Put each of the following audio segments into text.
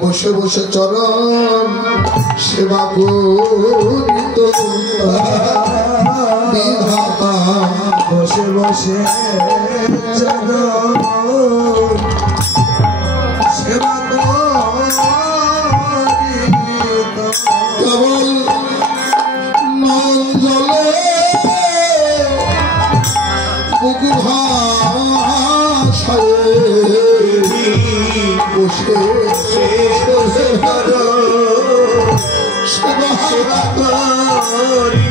বসে বসে চরণ সেবা করিত বিধাতা বসে বসে চরণ সেবা করিত কেবল নয়ন জলে বুকু ভাষায় বসে বসে সেবা করি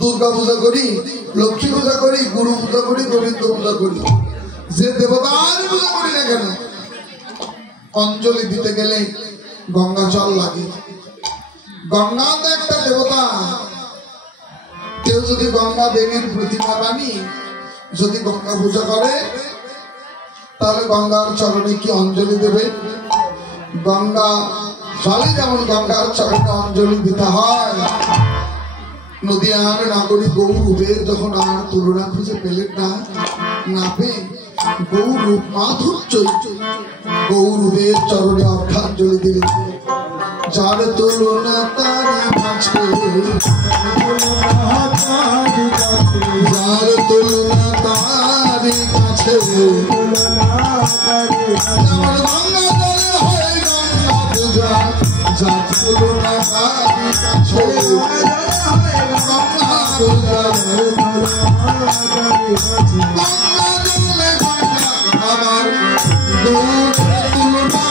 দুর্গা পূজা করি, লক্ষ্মী পূজা করি, গুরু পূজা করি, গোবিন্দ পূজা করি, যে দেবতার পূজা করি না কেন অঞ্জলি দিতে গেলে গঙ্গা জল লাগে। গঙ্গা তো একটা দেবতা। কেউ যদি গঙ্গা দেবীর প্রতিমা বানিয়ে যদি গঙ্গা পূজা করে তাহলে গঙ্গার চরণে কি অঞ্জলি দেবে? গঙ্গা জলে যেমন গঙ্গার চরণে অঞ্জলি দিতে হয়, নদিয়ার নাগরিক গৌরূপের যখন আর তুলনা খুঁজে পেলেন না পেয়ে গৌরূপ মাধুর্য গৌরূপের চরণে অর্ঘাঞ্জলি দিলেন। যার তুলনা তার কাছে, যার তুলনা তার কাছে, যেমন গঙ্গা জলে হয় গঙ্গা পূজা, যার তুলনা তার কাছে গঙ্গা পূজা, গঙ্গা জলে গঙ্গা আমার গৌর তুলনা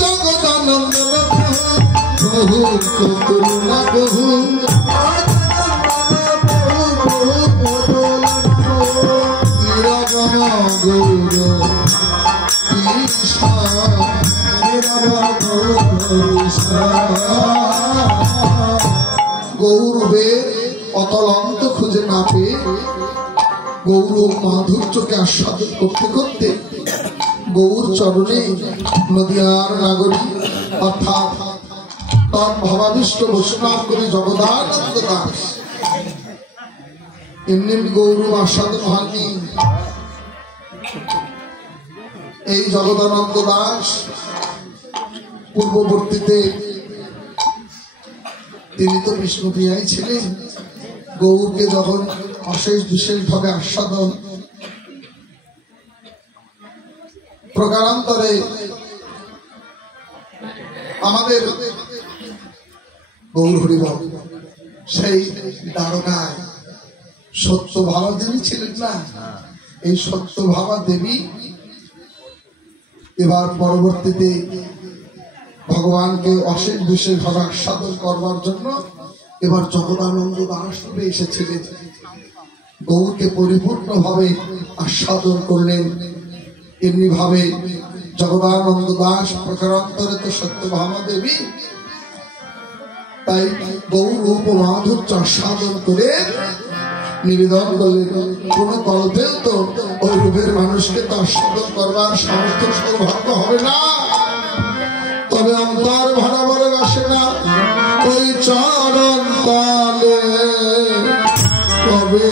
জগদানন্দ বহু তুলনা বহু নিরগম গৌর গৌরবের অতলন্ত খুঁজে না পেয়ে গৌরব মাধুর্যকে আস্বাদন করতে করতে গৌর চরণে নদিয়ার নাগরিক অর্থাৎ তৎ ভবাবিষ্ট বৈষ্ণব কবি জগদানন্দ দাস এমনি গৌরব আস্বাদন হয়নি। এই জগদানন্দ দাস পূর্ববর্তীতে তিনি তো বিষ্ণুপ্রিয়াই ছিলেন। গৌরকে যখন অশেষ বিশেষভাবে আস্বাদন প্রকারান্তরে আমাদের গৌর হরিবল সেই দ্বারকায় সত্যভাবা দেবী ছিলেন না, এই সত্যভাবা দেবী এবার পরবর্তীতে ভগবানকে অশেষ বিশেষভাবে আস্বাদন করবার জন্য এবার জগদানন্দ দাস রূপে এসেছিলেন। গৌরকে পরিপূর্ণভাবে আস্বাদন করলেন। এমনি ভাবে জগদানন্দ দাস প্রকারান্তরে তো সত্যভামা দেবী, তাই গৌর রূপ মাধুর্য আস্বাদন করে নিবেদন করলেন। কোন কল্পেও তো ওই রূপের মানুষকে তো আস্বাদন করবার সামর্থ্য সৌভাগ্য হবে না, তবে অন্তর ভরা ভরে বাসে না ওই চরণ তলে কবে